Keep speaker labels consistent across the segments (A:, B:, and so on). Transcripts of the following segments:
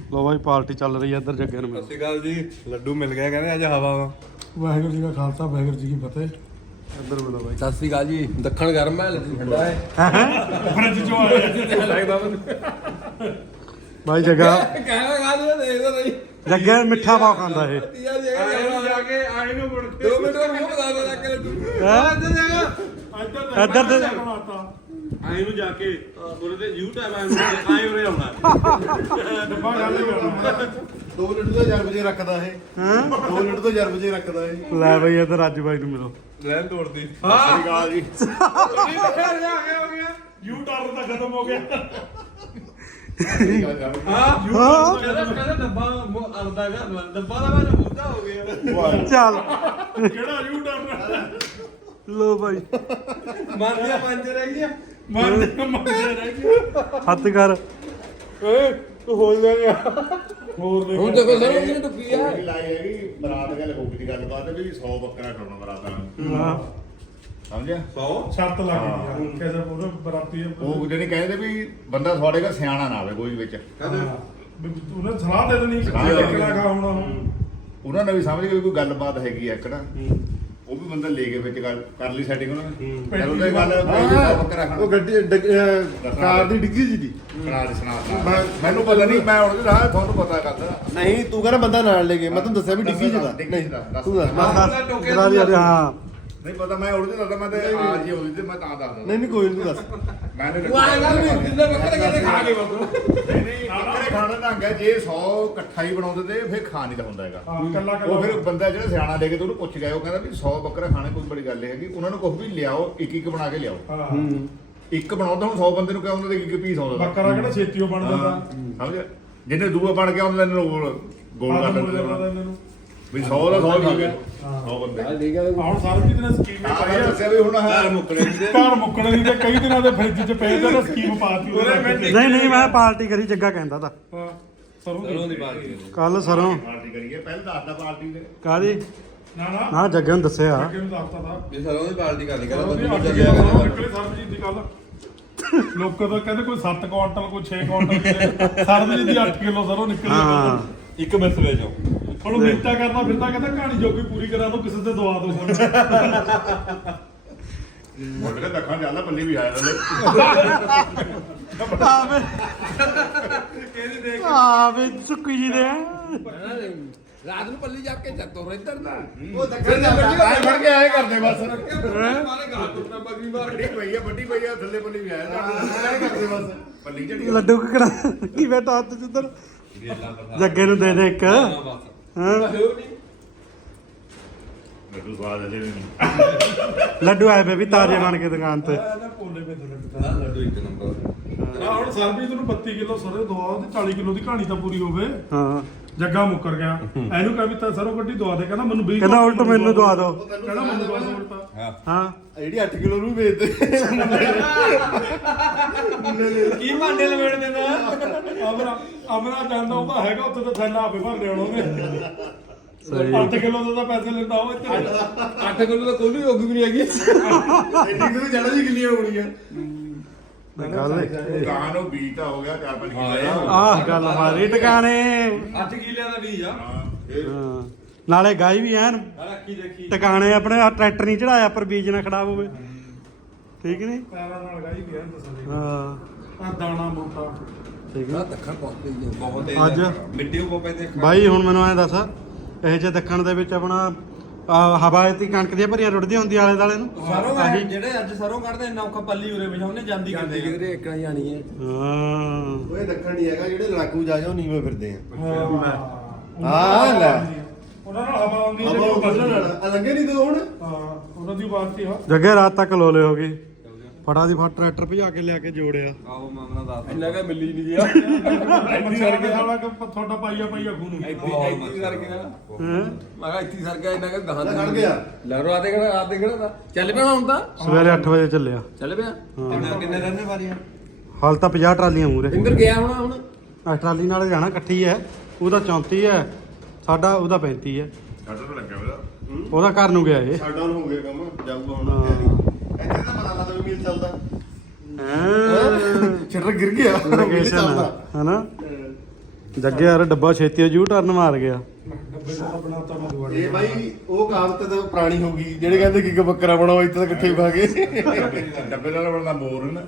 A: ਲੋ ਬਾਈ party ਚੱਲ ਰਹੀ ਹੈ ਇੱਧਰ ਜੱਗੇ ਨੂੰ
B: ਸਤਿ ਸ਼੍ਰੀ ਅਕਾਲ ਜੀ। ਲੱਡੂ ਮਿਲ ਗਿਆ ਕਹਿੰਦੇ ਅੱਜ ਹਵਾ ਵਾ।
C: ਵਾਹਿਗੁਰੂ ਜੀ ਕਾ ਖਾਲਸਾ ਵਾਹਿਗੁਰੂ ਜੀ ਕੀ ਫਤਿਹ।
A: ਇੱਧਰ ਮਿਲੋ ਬਾਈ।
D: ਸਤਿ ਸ਼੍ਰੀ ਅਕਾਲ ਜੀ। ਦੱਖਣ ਗਰਮ ਹੈ, ਲੱਡੂ ਠੰਡਾ ਹੈ।
C: ਫਰਿੱਜ ਚੋਂ ਆਇਆ
D: ਲੱਗਦਾ ਮੈਨੂੰ
A: ਬਾਈ ਜੱਗਾ
D: ਕਹਿਣਾ ਗਾ ਦੇ ਦੇਖਦਾ ਨਹੀਂ
A: ਜੱਗੇ ਮਿੱਠਾ ਪਾਉ ਖਾਂਦਾ ਇਹ।
D: ਤੀਆ ਜਗ੍ਹਾ
B: ਜਾ ਕੇ ਆਏ ਨੂੰ ਮੁੜ ਕੇ
D: 2 ਮਿੰਟ ਦਾ ਮੂੰਹ ਬਤਾ ਦੇ ਲੱਗ ਲੱਡੂ
A: ਇੱਧਰ ਦੇ
B: ਆਏ ਨੂੰ ਜਾ ਕੇ ਉਹਦੇ ਤੇ ਯੂ ਟਾਈਮ ਆਏ ਉਰੇ ਆਉਣਾ।
C: ਡੱਬਾ ਗੱਲ ਕਰਨਾ
E: 2 ਲੱਡੂ ਤਾਂ ਜਰ ਵਜੇ ਰੱਖਦਾ ਇਹ।
A: ਹਾਂ
E: 2 ਲੱਡੂ ਤਾਂ ਜਰ ਵਜੇ ਰੱਖਦਾ ਇਹ।
A: ਲੈ ਬਾਈ ਇੱਧਰ ਅੱਜ ਬਾਈ ਨੂੰ ਮਿਲੋ।
B: ਲੈਣ ਤੋੜਦੀ।
E: ਸਤਿ ਸ਼੍ਰੀ ਅਕਾਲ ਜੀ।
B: ਹੋ ਗਿਆ
C: ਯੂ ਟਰਨ ਤਾਂ ਖਤਮ ਹੋ ਗਿਆ।
A: ਹਾਂ
D: ਕਹਿੰਦਾ ਡੱਬਾ ਅਲਦਾ ਹੈਗਾ, ਡੱਬਾ ਦਾ ਮੈਂ ਮੁੱਦਾ ਹੋ ਗਿਆ।
A: ਚੱਲ
C: ਕਿਹੜਾ ਯੂ ਟਰਨ
A: ਲੋ ਬਾਈ
D: ਮਨ ਦੀਆਂ ਪੰਜ ਰਹਿ ਗਈਆਂ।
C: ਮੰਨਦੇ ਰਹਿ ਗਏ।
A: ਹੱਥ ਕਰ
B: ਓਏ ਤੂੰ ਹੋਲ ਲੈ ਗਿਆ।
C: ਹੋਰ ਦੇ
D: ਹੁਣ ਦੇਖੋ ਸਰ ਉਹਨੇ ਟੁੱਕੀ ਆ।
E: ਇਹ ਲਾਈ ਹੈਗੀ ਬਰਾਤ ਗੱਲ ਹੋਊਗੀ ਦੀ ਗੱਲਬਾਤ ਵੀ 100 ਬੱਕਰਾ ਖੜਾਉਣਾ ਬਰਾਤਾਂ ਨੂੰ।
A: ਹਾਂ
E: ਸਮਝਿਆ?
B: 100
C: ਛੱਤ ਲੱਗ ਗਈ ਆ ਕਿਸੇ ਪੂਰੇ ਬਰਾਤੀ
E: ਉਹ ਜਿਹੜੇ ਕਹਿੰਦੇ ਵੀ ਬੰਦਾ ਤੁਹਾਡੇ ਕੋਲ ਸਿਆਣਾ ਨਾ ਆਵੇ ਕੋਈ ਵਿੱਚ।
C: ਉਹਨੇ ਸਲਾਹ ਦੇ ਦੇਣੀ
E: ਸਲਾਹ ਦੇ ਦੇਣੀ।
C: ਕਿਹੜਾ ਖਾਉਣਾ ਹੁਣ।
E: ਉਹਨਾਂ ਨੇ ਵੀ ਸਮਝ ਗਏ ਵੀ ਕੋਈ ਗੱਲਬਾਤ ਹੈਗੀ ਆ ਇੱਕੜਾ। ਉਹ ਵੀ ਬੰਦਾ ਲੈ ਕੇ ਵਿੱਚ ਗੱਲ ਕਰ ਲਈ ਸੈਟਿੰਗ ਉਹਨਾਂ ਨੇ। ਚਲੋ ਉਹਦੇ ਗੱਲ 100 ਬੱਕਰਾ ਖਾਣਾ।
F: ਉਹ ਗੱਡੀ ਕਾਰ ਦੀ ਡਿੱਗੀ ਜੀ ਦੀ
E: ਸੁਣਾ ਦੇ ਸੁਣਾ। ਮੈਨੂੰ ਪਤਾ ਨਹੀਂ, ਮੈਂ ਹੁਣ ਰਾਹ ਤੁਹਾਨੂੰ ਪਤਾ ਕਰਦਾ।
F: ਨਹੀਂ ਤੂੰ ਕਹਿੰਦਾ ਬੰਦਾ ਨਾਲ ਲੈ ਕੇ ਮੈਂ ਤੈਨੂੰ ਦੱਸਿਆ ਵੀ ਡਿੱਗੀ ਚ ਦਾ
E: ਨਹੀਂ
F: ਤੂੰ ਦੱਸ
A: ਕਰਾ ਦੀ ਹਾਂ
E: ਨਹੀਂ ਪਤਾ, ਮੈਂ ਉੜਦੇ ਦੱਸਦਾ। ਮੈਂ ਤੇ ਆ ਜੀ ਹੋਈ ਤੇ ਮੈਂ ਤਾਂ ਦੱਸਦਾ।
F: ਨਹੀਂ ਕੋਈ ਨਹੀਂ ਦੱਸ
E: ਮੈਂ ਨੇ
D: ਤੂੰ ਆਏ ਗੱਲ ਵੀ ਜਿੰਨੇ ਬੱਕਰੇ ਕਹਿੰਦੇ ਖਾ ਕੇ ਬਸ
E: ਨਹੀਂ ਨਹੀਂ ਬੱਕਰੇ ਖਾਣ ਦਾ ਢੰਗ ਹੈ। ਜੇ 100 ਇਕੱਠਾ ਹੀ ਬਣਾਉਂਦੇ ਤੇ ਫਿਰ ਖਾ ਨਹੀਂ ਤਾਂ ਹੁੰਦਾ ਹੈਗਾ।
C: ਹਾਂ ਕੱਲਾ
E: ਉਹ ਫਿਰ
C: ਕੱਲਾ
E: ਬੰਦਾ ਜਿਹੜਾ ਸਿਆਣਾ ਲੈ ਕੇ ਤੇ ਉਹਨੂੰ ਪੁੱਛ ਗਿਆ। ਉਹ ਕਹਿੰਦਾ ਵੀ 100 ਬੱਕਰਾ ਖਾਣੇ ਕੋਈ ਬੜੀ ਗੱਲ ਨਹੀਂ ਹੈਗੀ। ਉਹਨਾਂ ਨੂੰ ਕੁਝ ਵੀ ਲਿਆਓ, ਇੱਕ ਇੱਕ ਬਣਾ ਕੇ ਲਿਆਓ।
C: ਹਾਂ
E: ਇੱਕ ਬਣਾਉਂਦਾ ਹੁਣ 100 ਬੰਦੇ ਨੂੰ ਕਿਹਾ ਹੁੰਦਾ ਤੇ ਇੱਕ ਪੀਸ ਆਉਂਦਾ।
C: ਬੱਕਰਾ ਕਿਹੜਾ ਛੇਤੀਓ ਬਣ ਜਾਂਦਾ।
E: ਸਮਝ ਜਿੰਨੇ ਦੂਆ ਬਣ ਕੇ ਆਉਂਦੇ ਨੇ ਗੋਲ ਕਰ ਦਿੰਦੇ ਨੇ ਵੀ 100 ਦਾ 100 ਖਾ ਗਏ 100 ਬੰਦੇ।
D: ਠੀਕ ਹੈ
C: ਹੁਣ ਸਰਬਜੀਤ ਨੇ ਸਕੀਮ
E: ਮੈਂ
C: ਪਾਈ ਆ।
E: ਦੱਸਿਆ ਵੀ ਹੁਣ
B: ਘਰ ਮੁੱਕਣੇ ਦੀ
C: ਘਰ ਮੁੱਕਣ ਦੀ ਤੇ ਕਈ ਦਿਨਾਂ ਦੇ ਫ੍ਰਿਜ 'ਚ ਪਏ ਤੇ ਸਕੀਮ ਪਾਤੀ ਉਹਨੇ।
A: ਨਹੀਂ ਨਹੀਂ ਮੈਂ ਪਾਰਟੀ ਕਰੀ ਜੱਗਾ ਕਹਿੰਦਾ ਤਾਂ
C: ਹਾਂ ਸਰੋਂ
B: ਚਲੋ
C: ਦੀ
B: ਦੀ ਪਾਰਟੀ।
A: ਕੱਲ ਸਰੋਂ
E: ਪਾਰਟੀ ਕਰੀਏ। ਪਹਿਲਾਂ ਦੱਸਦਾ ਪਾਰਟੀ ਦੇ
A: ਕਾਦੀ
C: ਨਾ ਨਾ
A: ਨਾ ਜੱਗੇ ਨੂੰ ਦੱਸਿਆ
C: ਅੱਗੇ ਨੂੰ ਦੱਸਤਾ ਤਾ
B: ਵੀ ਸਰੋਂ ਦੀ ਪਾਰਟੀ ਕਰ ਲਈ
C: ਸਰੋਂ ਦੀ
B: ਕਹਿੰਦਾ
C: ਅੱਠ
B: ਤੂੰ
C: ਕਿੱਲੋ
B: ਚੱਲਿਆ
C: ਸਰੋਂ
B: ਕਰ।
C: ਨਿਕਲੇ ਸਰਬਜੀਤ ਦੀ ਗੱਲ। ਲੋਕਾਂ ਤਾਂ ਕਹਿੰਦੇ ਕੋਈ 7 ਕੁਆਂਟਲ ਕੋਈ 6 ਕੁਆਂਟਲ ਸਰਬਜੀਤ ਦੀ 8 ਕਿਲੋ ਸਰੋਂ ਨਿਕਲੀ
A: ਹਾਂ
B: ਇੱਕ ਮਿੰਟ ਵੇ ਜਾਓ।
C: ਹੁਣ ਮਿੰਤਾ ਕਰਦਾ ਫਿਰਦਾ ਕਹਿੰਦਾ ਕਹਾਣੀ ਜੋਗੀ ਪੂਰੀ ਕਰਾ ਦੋ, ਕਿਸੇ ਤੇ ਦਵਾ ਦੋ ਸਾਨੂੰ।
E: ਮੁੰਡੇ ਦੱਖਾਂ ਜਾਂਦਾ ਪੱਲੀ ਵੀ ਆਇਆ ਥੱਲੇ।
A: ਆ ਵੇ ਸੁੱਕੀ ਜੀ ਦੇ
D: ਰਾਤ ਨੂੰ ਪੱਲੀ ਜਾ ਕੇ ਚੱਤੋ ਇੱਧਰ ਨਾ
E: ਉਹ ਦੱਖਣ ਜਾਂਦਾ ਆਏ ਫੜ ਕੇ ਆਏ ਕਰਦੇ ਬਸ।
D: ਮਾਰੇ ਗਾਲ ਟੁੱਟਣਾ ਬੱਗੀ ਮਾਰ
E: ਵੱਡੀ ਪਈ ਆ ਵੱਡੀ ਪਈ ਆ ਥੱਲੇ ਪੱਲੀ ਵੀ ਆਇਆ ਆਏ ਕਰਦੇ ਬਸ। ਪੱਲੀ ਝੜੀ
A: ਲੱਡੂ ਕਿਹੜਾ ਕੀ ਬੇਟਾ ਹੱਥ ਜਿੱਧਰ ਜੱਗੇ ਨੂੰ ਦੇ ਦੇ ਇੱਕ ਹਾਂ
E: ਲੱਡੂ ਸਵਾਦ ਅਜੇ ਵੀ ਨਹੀਂ।
A: ਲੱਡੂ ਆਏ ਬੇਬੀ ਤਾਜ਼ੇ ਬਣ ਕੇ ਦੁਕਾਨ ਤੇ
C: ਪੋਲੇ ਪੇ ਥੋੜੇ
B: ਲੱਡੂ ਇੱਕ ਨੰਬਰ।
C: ਆ ਹੁਣ ਸਰਬਜੀਤ ਨੂੰ 32 ਕਿਲੋ ਸਰੋਂ ਦਵਾ ਤੇ 40 ਕਿਲੋ ਦੀ ਕਹਾਣੀ ਤਾਂ ਪੂਰੀ ਹੋਵੇ।
A: ਹਾਂ
C: ਜੱਗਾ ਮੁੱਕਰ ਗਿਆ। ਇਹਨੂੰ ਕਹਿ ਵੀ ਤਾਂ ਸਰੋਂ ਗੱਡੀ ਦਵਾ ਦੇ, ਕਹਿੰਦਾ ਮੈਨੂੰ 20
A: ਕਹਿੰਦਾ ਉਲਟ ਮੈਨੂੰ ਦਵਾ ਦਿਓ।
C: ਕਹਿੰਦਾ ਮੈਨੂੰ ਦਵਾ ਦਿਓ ਉਲਟਾ।
A: ਹਾਂ
F: ਜਿਹੜੀ 8 ਕਿਲੋ ਨੂੰ ਵੇਚਦੇ
D: ਕੀ ਭਾਂਡੇ ਲਵੇੜ ਦੇਣਾ।
C: ਅਮਰਾ ਜਾਂਦਾ ਉਹਦਾ ਹੈਗਾ ਉੱਥੇ ਤਾਂ ਥੈਲਾ ਆਪੇ ਭਰ ਦੇਣਾ ਉਹਨੇ।
A: ਸਹੀ
C: 8 ਕਿਲੋ ਦਾ ਤਾਂ ਪੈਸੇ ਲੈਂਦਾ ਉਹ ਇੱਥੇ।
D: 8 ਕਿਲੋ ਤਾਂ ਕੋਈ ਹੋਗੀ ਵੀ ਨਹੀਂ ਹੈਗੀ।
F: ਇੰਨੀ ਕਿਲੋ ਜੜਾ ਜੀ ਕਿੰਨੀਆਂ ਹੋਣੀਆਂ।
A: ਗੱਲ
E: ਗਾਂ ਨੂੰ ਬੀਜ ਤਾਂ ਹੋ ਗਿਆ 4-5 ਕਿਲੋ।
A: ਆਹ ਗੱਲ ਮਾਰੀ ਟਿਕਾਣੇ
B: 8 ਕਿਲਿਆਂ ਦਾ ਬੀਜ ਆ।
A: ਹਾਂ ਨਾਲੇ ਗਾਈ ਵੀ ਐਨ
B: ਰੱਖੀ ਦੇਖੀ।
A: ਟਿਕਾਣੇ ਆਪਣੇ ਆਹ ਟਰੈਕਟਰ ਨਹੀਂ ਚੜਾਇਆ ਪਰ ਬੀਜ ਨਾ ਖਰਾਬ ਹੋਵੇ। ਠੀਕ ਨਹੀਂ
C: ਪੈਰਾਂ ਨਾਲ ਗਾਈ ਗਿਆ ਤਸੱਲੀ।
A: ਹਾਂ
C: ਆ ਦਾਣਾ ਮੋਟਾ
A: ਠੀਕ
D: ਨਾ
A: ਹੈ
D: ਦੱਖਣ ਪਹੁੰਚ ਗਈ
B: ਬਹੁਤ ਤੇਜ਼
A: ਅੱਜ?
B: ਆ। ਮਿੱਟੀ ਉਹ ਪੈਂਦੇ।
A: ਬਾਈ ਹੁਣ ਮੈਨੂੰ ਐ ਦੱਸ ਇਹ ਜੇ ਦੱਖਣ ਦੇ ਵਿੱਚ ਆਪਣਾ ਹਵਾ ਦੀ ਕਣਕ ਦੀਆਂ ਭਰੀਆਂ ਰੁੜਦੀਆਂ ਹੁੰਦੀਆਂ ਆਲੇ ਦਾਲੇ ਨੂੰ
D: ਸਰੋਂ
A: ਆਹੀ।
D: ਜਿਹੜੇ ਅੱਜ ਸਰੋਂ ਕੱਢਦੇ ਇੰਨਾ ਔਖਾ ਪੱਲੀ ਉਰੇ ਵਿਛਾਉਣੇ ਜਾਂਦੀ ਕਿਧਰੇ ਇੱਕਣਾ ਜਾਣੀ ਹੈ।
A: ਹਾਂ
F: ਓਏ ਦੱਖਣ ਨਹੀਂ ਹੈਗਾ, ਜਿਹੜੇ ਲੜਾਕੂ ਜਾ ਜਾ ਨੀਵੇਂ ਫਿਰਦੇ ਆ।
C: ਹਾਂ
F: ਲੈ।
C: ਉਹਨਾਂ ਨਾਲ ਹਵਾ ਆਉਂਦੀ
F: ਆਪਾਂ ਉਹ ਬਦਲਣ ਵਾਲਾ ਆ ਲੰਗੇ ਨਹੀਂ ਦੋ ਹੁਣ।
C: ਹਾਂ ਉਹਨਾਂ ਦੀ ਬਾਤ ਹੀ ਆ।
A: ਜੱਗੇ ਰਾਤ ਤੱਕ ਲੋਲੇ ਹੋ ਗਏ ਫਟਾ ਦੀ ਫਟ ਟਰੈਕਟਰ ਭਜਾ ਕੇ ਲਿਆ ਕੇ ਜੋੜਿਆ
B: ਆਹੋ ਮਾਮਲਾ ਦੱਸ।
D: ਇੰਨਾ ਕਾ ਮਿਲੀ ਨਹੀਂ ਗਿਆ।
C: ਇੱਥੇ ਸਰ ਗਿਆ ਤੁਹਾਡਾ ਪਾਈਆ ਖੂਨ।
D: ਇੱਥੇ ਸਰ ਗਿਆ।
A: ਹੈਂ?
D: ਮੈਂ ਕਿਹਾ ਇੱਥੇ ਸਰ ਗਿਆ ਇੰਨਾ ਕਾ ਗਾਹਾਂ
F: ਖੜ ਗਿਆ।
D: ਲੈ ਰਾਤੇ ਕਿਹੜਾ ਦਾ ਚੱਲ ਪਿਆ ਹੁਣ ਤਾਂ
A: ਸਵੇਰੇ 8 ਵਜੇ ਚੱਲਿਆ
D: ਚੱਲ ਪਿਆ।
B: ਕਿੰਨੇ ਰਹਿਣੇ ਵਾਰੀਆਂ?
A: ਹਾਲ ਤਾਂ 50 ਟਰਾਲੀਆਂ ਮੂਰੇ
D: ਇੰਦਰ ਗਿਆ ਹੁਣ
A: ਆ ਟਰਾਲੀ ਨਾਲ ਜਾਣਾ ਇਕੱਠੀ ਹੈ ਉਹਦਾ 34 ਹੈ ਸਾਡਾ ਉਹਦਾ 35 ਹੈ
E: ਸਾਡਾ ਤਾਂ ਲੱਗਿਆ ਉਹਦਾ।
A: ਉਹਦਾ ਘਰ ਨੂੰ ਗਿਆ ਇਹ
F: ਸਾਡਾ ਹੁਣ ਹੋ ਗਿਆ ਕੰਮ, ਜਾਊਗਾ ਹੁਣ
A: ਹਾਂ।
F: ਤਿਆਰੀ। ਇੱਥੇ ਤਾਂ ਪਤਾ ਲੱਗਦਾ ਵੀ ਮੀਲ ਚੱਲਦਾ।
A: ਹੈਂ।
F: ਸ਼ਟਰ ਗਿਰ ਗਿਆ।
A: ਲੋਕੇਸ਼ਨ ਹੈ ਹਨਾ ਜੱਗੇ ਯਾਰ ਡੱਬਾ ਛੇਤੀ ਯੂ ਟਰਨ ਮਾਰ ਗਿਆ।
C: ਡੱਬੇ ਦਾ ਤਾਂ ਬਣਾਤਾ ਮੈਂ ਦੁਆਰਾ
F: ਇਹ ਬਾਈ ਉਹ ਕਹਾਵਤ ਤਾਂ ਪੁਰਾਣੀ ਹੋ ਗਈ ਜਿਹੜੇ ਕਹਿੰਦੇ ਕਿ ਬੱਕਰਾ ਬਣਾਓ ਇੱਥੇ ਤਾਂ ਇਕੱਠੇ ਪਾ ਕੇ
E: ਡੱਬੇ ਦਾ ਬਣਦਾ ਮੋਰ ਨਾ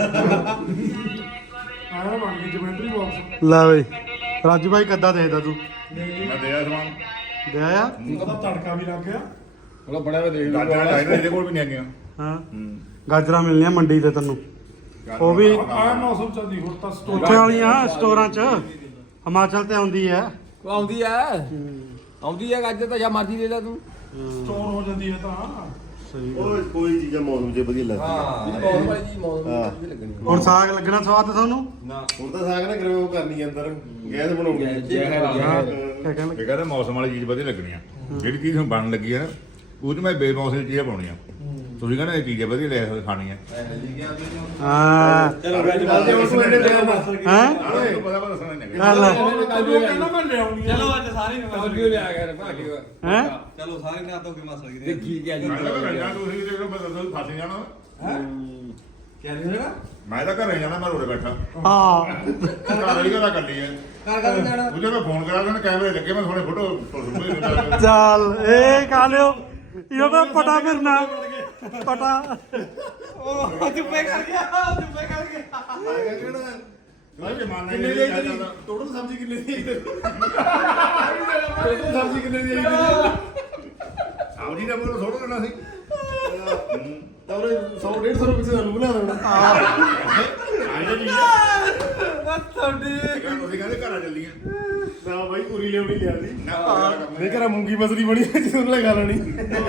C: ਆਇਆ ਬਣ ਗਈ ਜਮੈਂਟਰੀ ਬਾਕਸ।
A: ਲੈ ਬਈ ਰਾਜੂ ਭਾਈ ਕੱਦਾ ਦੇਖਦਾ ਤੂੰ
E: ਮੈਂ ਦਿਆ ਸਮਾਨ
A: ਦਿਆ ਆ
C: ਉਹਦਾ ਤੜਕਾ ਵੀ ਲੱਗ ਗਿਆ।
D: ਉਹਦਾ ਬੜਾ ਵਾ ਦੇਖ
E: ਗਾਜਰਾਂ ਚਾਹੀਦਾ ਇਹਦੇ ਕੋਲ ਵੀ ਨਹੀਂ ਆਗੀਆਂ
A: ਹਾਂ ਗਾਜਰਾਂ ਮਿਲਣੀਆਂ ਮੰਡੀ ਤੇ ਤੈਨੂੰ ਉਹ ਵੀ
C: ਆਹ ਮੌਸਮ ਚ ਨਹੀਂ ਹੁਣ ਤਾਂ ਸਟੋਰ
A: ਉੱਥੇ ਵਾਲੀਆਂ ਸਟੋਰਾਂ 'ਚ ਹਿਮਾਚਲ ਤੇ ਆਉਂਦੀ ਹੈ।
D: ਆਉਂਦੀ ਆ ਅੱਜ ਤਾਂ ਜਾਂ ਮਰਜ਼ੀ ਲੈ ਲੈ ਤੂੰ।
C: ਸਟੋਰ ਹੋ ਜਾਂਦੀ ਹੈ ਤਾਂ
A: ਸਹੀ
F: ਉਹ ਕੋਈ ਚੀਜ਼ਾਂ ਮੌਸਮ 'ਚ ਵਧੀਆ ਲੱਗਦੀ
D: ਮੌਸਮ ਵਾਲੀ ਜੀ ਮੌਸਮ ਦੀ ਲੱਗਣੀ
A: ਹੁਣ ਸਾਗ ਲੱਗਣਾ ਸਵਾਦ ਤੁਹਾਨੂੰ
F: ਹੁਣ ਤਾਂ ਸਾਗ ਨਾ ਕਰੇ ਉਹ ਕਰਨੀ ਅੰਦਰ ਗੈਸ ਬਣਾਉਣੀ
A: ਕਿਆ ਕਹਿੰਦੇ
E: ਇਹ ਕਹਿੰਦਾ ਮੌਸਮ ਵਾਲੀ ਚੀਜ਼ ਵਧੀਆ ਲੱਗਣੀ ਆ ਜਿਹੜੀ ਚੀਜ਼ ਹੁਣ ਬਣਨ ਲੱਗੀ ਆ ਉਹ 'ਚ ਮੈਂ ਬੇਮੌਸਮ ਚੀਜ਼ਾਂ ਪਾਉਣੀਆਂ ਤੁਸੀਂ ਕਹਿੰਦੇ ਇਹ ਚੀਜ਼ਾਂ ਵਧੀਆ ਲੈ ਖਾਣੀ ਆ
A: ਹਾਂ
F: ਚਲੋ ਗੱਲ ਤੇ ਹੁਣ ਤੂੰ ਇਹਨੇ ਟਾਈਮ
A: ਹੈ
E: ਤੁਹਾਨੂੰ ਪਤਾ ਦੱਸਣਾ ਨਹੀਂ
A: ਚੱਲ
C: ਉਹ ਕਹਿੰਦਾ ਮੈਂ ਲਿਆਉਣੀ ਆ।
D: ਚਲੋ ਅੱਜ ਸਾਰੇ ਨੂੰ ਲਿਆ ਕਰ ਭਾਗੀ
A: ਹੈ
G: ਚਲੋ ਸਾਰੇ ਨਾ ਤੋਂ ਕੇ ਮਸਲ ਗਏ
D: ਦੇਖੀ ਕਿਆ ਜੀ
E: ਤੁਸੀਂ ਦੇਖੋ ਮੈਂ ਦੱਸੋ ਫਸ ਜਾਣਾ
G: ਕਿਆ ਨਹੀਂ ਹੋਣਾ
E: ਮੈਂ ਤਾਂ ਘਰੇ ਜਾਣਾ ਮੈਂ ਰੋੜੇ ਬੈਠਾ
A: ਹਾਂ
E: ਘਰ ਵਾਲੀ ਗੱਲ ਕੱਢੀ ਹੈ
G: ਕਰ ਜਾਣਾ
E: ਉਹ ਜਦੋਂ ਫੋਨ ਕਰਾ ਦੇਣ ਕੈਮਰੇ ਲੱਗੇ ਮੈਂ ਥੋੜੇ ਫੋਟੋ
A: ਚੱਲ ਇਹ ਖਾ ਲਿਓ ਇਹੋ ਤਾਂ ਪਟਾ ਫਿਰਨਾ ਪਟਾ
G: ਉਹ ਚੁੱਪੇ ਕਰ ਗਿਆ ਚੁੱਪੇ ਕਰ ਗਿਆ
E: ਮੈਂ ਜਮਾਨਾ ਹੀ
F: ਕਿੰਨੇ ਦੀ ਆਈ ਤੇਰੀ ਟੋਟਲ ਸਬਜ਼ੀ ਕਿੰਨੇ ਦੀ ਆਈ ਤੇਰੀ ਟੋਟਲ ਸਬਜ਼ੀ ਕਿੰਨੇ ਦੀ ਆਈ ਤੇਰੀ
E: ਸਾਉਜੀ ਦਾ ਬੋਲ ਥੋੜਾ ਦੇਣਾ ਸੀ
F: ਤਾਂ ਉਹਨੇ 100-150 ਰੁਪਏ ਸਾਨੂੰ ਬਣਾ ਦੇਣਾ
E: ਆਇਆ ਜੀ
G: ਤੁਹਾਡੀ
E: ਤੁਸੀਂ ਕਹਿੰਦੇ ਘਰਾਂ ਚੱਲੀਆਂ
F: ਨਾ ਬਾਈ ਪੂਰੀ ਲਿਆਉਣੀ ਲਿਆਂਦੀ
E: ਨਾ
F: ਨਹੀਂ ਕਰਾ ਮੂੰਗੀ ਮਸਰੀ ਬਣੀ ਜਿਹਨੂੰ ਲੈ ਖਾ ਲੈਣੀ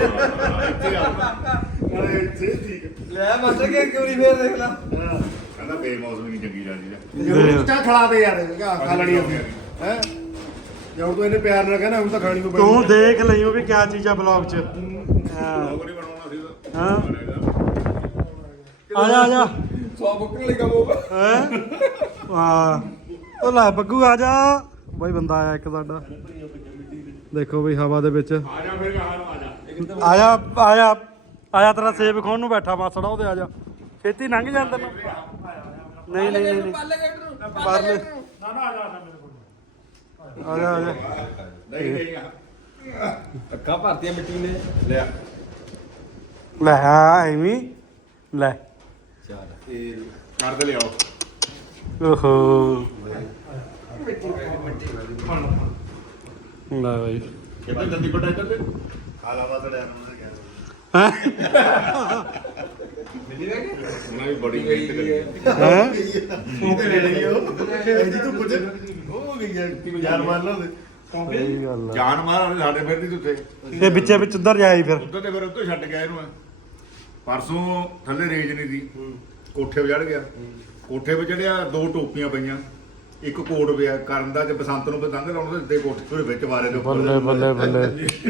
F: ਅਰੇ ਠੀਕ
G: ਲੈ ਮਸਲ ਕੇ ਕਿਉਂ ਨਹੀਂ ਫੇਰ ਦੇਖ ਲਾ
E: ਕਹਿੰਦਾ ਬੇਮੌਸਮੀ ਨਹੀਂ ਚੰਗੀ ਜਾਂਦੀ
F: ਜਦੋਂ ਚਾਹ ਖਿਲਾ ਦੇ ਯਾਰ ਖਾ ਲੈਣੀ ਹੁੰਦੀ ਹੈ ਜੇ ਹੁਣ ਤੂੰ ਇਹਨੇ ਪਿਆਰ ਨਾਲ ਕਹਿਣਾ ਹੁਣ ਤਾਂ ਖਾਣੀ ਕੋ
A: ਤੂੰ ਦੇਖ ਲਈਓ ਵੀ ਕਿਆ ਚੀਜ਼ ਆ ਬਲੌਗ 'ਚ ਹਾਂ
E: ਲੋਕ ਨਹੀਂ ਬਣਾਉਣਾ ਸੀ
A: ਹਾਂ ਆ ਜਾ ਆ ਜਾ
D: 100 ਬੁੱਕਣ ਲਈ ਕੰਮ ਹੋਊਗਾ
A: ਹੈ ਵਾਹ ਉਹ ਲੈ ਬੱਗੂ ਆ ਜਾ ਬਾਈ ਬੰਦਾ ਆਇਆ ਇੱਕ ਸਾਡਾ ਦੇਖੋ ਬਈ ਹਵਾ ਦੇ ਵਿੱਚ
E: ਆ ਜਾ ਫਿਰ ਕਹਾਂ ਨੂੰ ਆ ਜਾ
A: ਆਇਆ ਤੇਰਾ ਸੇਬ ਖਾਣ ਨੂੰ ਬੈਠਾ ਮਾਸੜਾ ਉਹਦੇ ਆ ਜਾ ਛੇਤੀ ਲੰਘ ਜਾਂਦਾ ਤੈਨੂੰ ਨਹੀਂ ਨਹੀਂ ਨਹੀਂ
D: ਪੱਲੇ ਗੇਟ ਨੂੰ
A: ਪਰ ਲੈ
C: ਨਾ ਨਾ ਆ ਜਾ ਮੇਰੇ ਕੋਲ
A: ਆ ਜਾ ਆ ਜਾ
E: ਨਹੀਂ ਨਹੀਂ
D: ਅੱਖਾਂ ਭਰਤੀਆਂ ਮਿੱਟੀ ਨੇ
E: ਲਿਆ
A: ਲੈ ਐਵੇਂ ਲੈ
E: ਕਰ ਦੇ ਲਿਆਓ
A: ਓਹੋ ਲੈ ਬਾਈ
E: ਕਿੱਥੇ ਜਲਦੀ ਬਟਾ ਇੱਧਰ ਤੇ
F: ਖਾ ਲਾ ਵਾ ਤੜਿਆ ਨੂੰ ਕਿਹਾ
A: ਹੈ
E: ਉਹਨਾਂ ਵੀ ਬੜੀ ਮਿਹਨਤ ਕਰੀ
A: ਹੈ
F: ਉਹ ਤੇ ਲੈ ਲਈ ਉਹ ਜੀ ਤੂੰ ਪੁੱਛ ਉਹ ਗਈ ਯਾਰ ਕਿ ਯਾਰ ਮੰਨ ਲਾ
A: ਸਹੀ ਗੱਲ ਆ
E: ਜਾਨ ਮਾਰ ਵਾਲੇ ਸਾਡੇ ਫਿਰਦੀ ਤੂੰ ਉੱਤੇ
A: ਤੇ ਵਿੱਚੇ ਵਿੱਚ ਉੱਧਰ ਜਾਈ ਫਿਰ
E: ਉੱਧਰ ਤੇ ਫਿਰ ਉੱਧਰ ਛੱਡ ਗਿਆ ਇਹਨੂੰ ਪਰਸੋਂ ਥੱਲੇ ਰੇਂਜ ਨਹੀਂ ਸੀ ਕੋਠੇ 'ਤੇ ਚੜ ਗਿਆ ਕੋਠੇ 'ਤੇ ਚੜਿਆ 2 ਟੋਪੀਆਂ ਪਈਆਂ ਇੱਕ ਕੋਟ ਪਿਆ ਕਰਨ ਦਾ ਤੇ ਬਸੰਤ ਨੂੰ ਪਤੰਗ ਲਾਉਣ ਦੇ ਕੋਠੇ ਦੇ ਵਿੱਚ ਮਾਰੇ ਦੇ
A: ਬੱਲੇ ਬੱਲੇ ਬੱਲੇ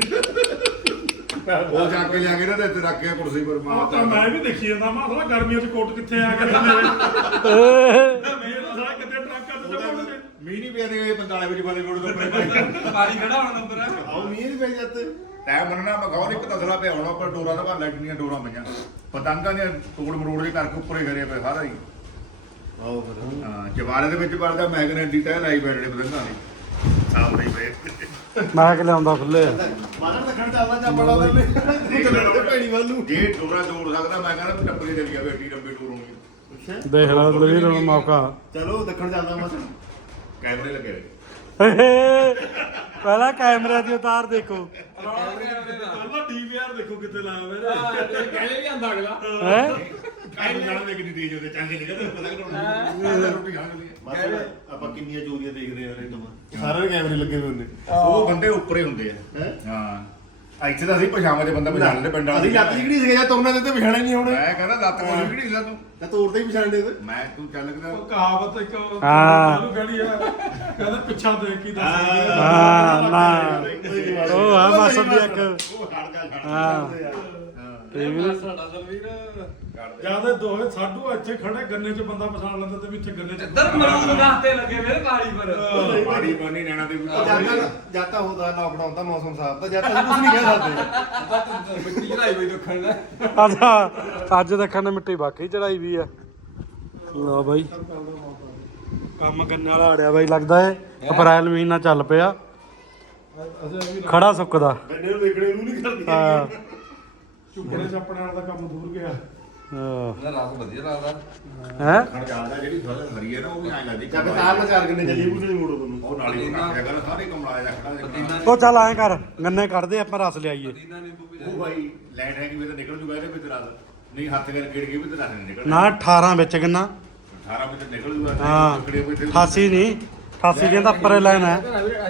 E: ਉਹ ਜਾ ਕੇ ਲਿਆ ਕੇ ਨਾ ਤੇ ਰੱਖ ਗਿਆ ਕੁਰਸੀ ਪਰ ਮਾਂ
C: ਤਾਂ ਮੈਂ ਵੀ ਦੇਖੀ ਜਾਂਦਾ ਮੈਂ ਥੋੜਾ ਗਰਮੀਆਂ ਚ ਕੋਟ ਕਿੱਥੇ ਆ ਕੇ ਥੱਲੇ ਮੇਰੇ ਤਾਂ ਸਾਰਾ ਕਿਤੇ ਟਰੱਕਾਂ ਤੇ ਚੜਾਉਣਗੇ।
E: ਮੀਂਹ ਨਹੀਂ ਪਿਆ ਦੇ 45 ਵਜੇ ਵਾਲੇ ਰੋਡ ਦੇ ਉੱਪਰ
G: ਪਾਰੀ ਖੜਾ ਹੋਣਾ ਨੰਬਰ ਆ
F: ਆਉ ਮੀਂਹ ਨਹੀਂ ਪੈ ਜਾਂਦੇ
E: ਟਾਈਮ ਮੰਨਣਾ ਮਖੌਲ ਇੱਕ ਤਸਲਾ ਪਿਆ ਹੋਣਾ ਪਰ ਡੋਰਾਂ ਦਾ ਭਰ ਲੱਗਣੀਆਂ ਡੋਰਾਂ ਪਈਆਂ ਪਤੰਗਾਂ ਦੀਆਂ ਤੋੜ ਮਰੋੜ ਦੇ ਕਰਕੇ ਉੱਪਰੇ ਘਰੇ ਪਏ ਸਾਰਾ ਹੀ
F: ਆਓ ਫਿਰ
E: ਹਾਂ ਚਵਾਰੇ ਦੇ ਵਿੱਚ ਵੜਦਾ ਮੈਗਨੇਟ ਦੀ ਟਾਇਲ ਆਈ ਬੈਠੜੇ ਪਤੰਗਾਂ ਦੀ ਸਾਹਮਣੇ ਪਏ
A: ਮੈਂ ਕਿ ਲਿਆਉਂਦਾ ਖੁੱਲੇ
F: ਬਾਹਰ ਰੱਖਣ ਚੱਲਦਾ ਜਾਂ ਬੜਾ ਉਹਨੇ ਪੈਣੀ ਵੱਲ ਨੂੰ
E: ਜੇ ਡੋਰਾ ਜੋੜ ਸਕਦਾ ਮੈਂ ਕਹਿੰਦਾ ਤੂੰ ਟੱਪੇ ਦੇ ਗਿਆ ਬੇਟੀ ਲੰਬੀ ਡੋਰ ਹੋਣੀ
A: ਦੇਖ ਲੈ ਲਵੀਰ ਨੂੰ ਮੌਕਾ
F: ਚਲੋ ਦੱਖਣ ਚੱਲਦਾ ਬਸ
E: ਕੈਮਰੇ ਲੱਗੇ ਰਹੇ
A: ਪਹਿਲਾਂ ਕੈਮਰੇ ਦੀ ਉਤਾਰ ਦੇਖੋ
C: ਪਹਿਲਾਂ ਡੀਵੀਆਰ ਦੇਖੋ ਕਿੱਥੇ ਲਾਇਆ ਮੇਰੇ
D: ਕਹਿੰਦੇ ਵੀ ਆਂਦਾ ਅਗਲਾ
A: ਹੈ
E: ਕਾਹਨੂੰ ਜਾਣਾ ਦੇ ਕਿੰਨੀ ਤੇਜ਼ ਹੁੰਦੇ ਚੰਗੇ ਨਹੀਂ ਕਹਿੰਦੇ ਪਤਾ ਕਿਹੜਾ ਰੋਟੀ ਖਾਣੀ
F: ਬਸ ਆਪਾਂ ਕਿੰਨੀਆਂ ਚੋਰੀਆਂ ਦੇਖਦੇ ਆ ਰੇਟ ਸਾਰੇ ਕੈਮਰੇ ਲੱਗੇ ਹੋਏ ਹੁੰਦੇ
E: ਉਹ ਬੰਦੇ ਉੱਪਰੇ ਹੁੰਦੇ ਆ ਹਾਂ ਇੱਥੇ ਤਾਂ ਅਸੀਂ ਪਛਾਵਾਂ ਦੇ ਬੰਦਾ ਪਛਾਣ ਲੈਂਦੇ ਪਿੰਡਾਂ
F: ਅਸੀਂ ਲੱਤ ਜਿਹੜੀ ਸੀਗੇ ਜਾਂ ਤੁਰਨਾ ਦੇ ਤੇ ਪਛਾਣਿਆ ਨਹੀਂ ਹੁਣ
E: ਮੈਂ ਕਹਿੰਦਾ ਲੱਤ ਕੋਲ ਵੀ ਨਹੀਂ ਲਾ ਤੂੰ
F: ਤਾਂ ਤੋੜਦੇ ਹੀ ਪਛਾਣਦੇ ਤੇ
E: ਮੈਂ ਤੂੰ ਚੱਲ ਕਿਦਾ
C: ਉਹ ਕਹਾਵਤ ਇੱਕ
A: ਹਾਂ।
C: ਉਹਨੂੰ ਗੜੀ ਆ ਕਹਿੰਦਾ ਪਿੱਛਾ ਦੇਖ ਕੇ ਦੱਸ
A: ਹਾਂ ਨਾ ਉਹ ਆ ਮਾਸਮ ਦੀ ਇੱਕ
E: ਉਹ ਹਟ ਜਾ ਛੱਡ
A: ਹਾਂ ਠੀਕ ਨੀ?
G: ਸਾਡਾ ਦਲਵੀਰ
C: ਜਿਆਦਾ ਦੋਹੇ ਸਾਡੂ ਇੱਥੇ ਖੜੇ ਗੰਨੇ 'ਚ ਬੰਦਾ ਪਛਾਣ ਲੈਂਦਾ ਤੇ ਵੀ ਇੱਥੇ ਗੰਨੇ 'ਚ
G: ਇੱਧਰ ਮਰੂਦ ਵਾਸਤੇ ਲੱਗੇ ਮੇਰੇ ਬਾੜੀ ਪਰ
E: ਮਾੜੀ ਬਾਨੀ ਨੈਣਾ ਦੇ
F: ਜਾਤਾ ਹੁੰਦਾ ਲਾਕਡਾਊਨ ਦਾ ਮੌਸਮ ਸਾਫ ਤਾਂ ਜਾਤਾ ਕੁਝ ਨਹੀਂ ਕਹਿ ਸਕਦੇ
D: ਮਿੱਟੀ ਚੜਾਈ ਹੋਈ ਦੁੱਖਣ ਦਾ
A: ਅੱਜ ਦੇਖਣ ਨੇ ਮਿੱਟੀ ਬਾਕੀ ਚੜਾਈ ਵੀ ਆ ਲਓ ਬਾਈ ਕੰਮ ਗੰਨੇ ਵਾਲਾ ਅੜਿਆ ਬਾਈ ਲੱਗਦਾ ਏ ਅਪ੍ਰੈਲ ਮਹੀਨਾ ਚੱਲ ਪਿਆ ਖੜਾ ਸੁੱਕਦਾ
F: ਗੰਨੇ ਨੂੰ ਦੇਖਣੇ ਨੂੰ ਨਹੀਂ ਕਰਦੀ
A: ਹਾਂ
C: ਝੁੱਗਣੇ ਚੱਪਣੇ ਵਾਲਾ ਦਾ ਕੰਮ ਦੂਰ ਗਿਆ
D: ਇਹਦਾ ਰਸ ਵਧੀਆ ਲੱਗਦਾ
A: ਹੈ
E: ਖੜ ਜਾਂਦਾ ਜਿਹੜੀ ਫਸਲ ਹਰੀ ਹੈ ਨਾ ਉਹ ਵੀ ਐਂ ਲੱਗਦੀ
F: ਚੱਕ ਤਾਰ ਨਾਲ 4 ਗੰਨੇ ਚੱਲੀ ਪੂਰੀ ਮੋੜੋ ਤੁਹਾਨੂੰ
E: ਉਹ ਨਾਲੀ ਬਣਾ ਕੇ ਗੱਲ ਸਾਰੇ ਕਮਲਾ ਜਾ ਖੜਾ
D: ਪਤੀਨਾ
A: ਉਹ ਚੱਲ ਐਂ ਕਰ ਗੰਨੇ ਕੱਢਦੇ ਆਪਾਂ ਰਸ ਲਿਆਈਏ
D: ਪਤੀਨਾ ਨਿੰਬੂ ਵੀ
E: ਉਹ ਭਾਈ ਲੈਟ ਹੈ ਕਿ ਵੀ ਤਾਂ ਨਿਕਲ ਜੂਗਾ ਇਹਦੇ ਵਿੱਚ ਰਸ ਨਹੀਂ ਹੱਥ ਕਰ ਗੇੜ ਕੇ ਵੀ ਤਾਂ ਰਸ ਨਹੀਂ ਨਿਕਲ
A: ਨਾ 18 ਵਿੱਚ ਗੰਨਾ
E: 18 ਵਿੱਚ ਨਿਕਲ ਜੂਗਾ
A: ਹਾਂ 88 ਨਹੀਂ 88 ਕਹਿੰਦਾ ਉੱਪਰ ਲਾਈਨ ਹੈ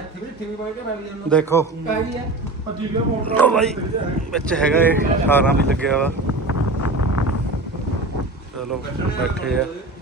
A: ਦੇਖੋ
C: ਭੱਜੀ ਗਿਆ ਮੋਟਰ
A: ਲੋ ਬਾਈ ਵਿੱਚ ਹੈਗਾ ਇਹ 18 ਵੀ ਲੱਗਿਆ ਵਾ ਚਲੋ ਬੈਠੇ ਆ